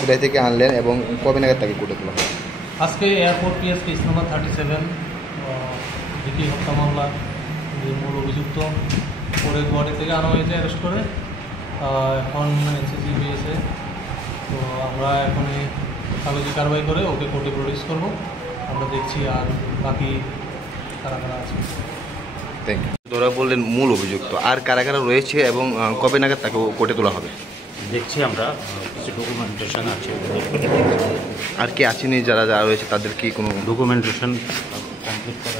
কোথায় থেকে আনলেন এবং কবে নাগাদ তাকে কোর্টে তোলা হয়? আজকে এয়ারপোর্ট পিএস কেস নাম্বার 37 দ্বিতীয় হত্যা মামলা যে মূল অভিযুক্ত পরে গুয়াহাটি থেকে আনা হয়েছে অ্যারেস্ট করে। এখন এনসিসি পেয়েছে, তো আমরা এখন কাগজে কারবাই করে ওকে কোর্টে প্রডিউস করবো। আমরা দেখছি আর বাকি কারা কারা আছে। Thank you. ধরা বললেন মূল অভিযুক্ত, আর কারা কারা রয়েছে এবং কবে নাগাদ তাকে কোর্টে তোলা হবে? দেখছি আমরা কিছু ডকুমেন্টেশন আছে, আর কি আসেনি যারা যারা রয়েছে তাদের কি কোনো ডকুমেন্টেশন কমপ্লিট করা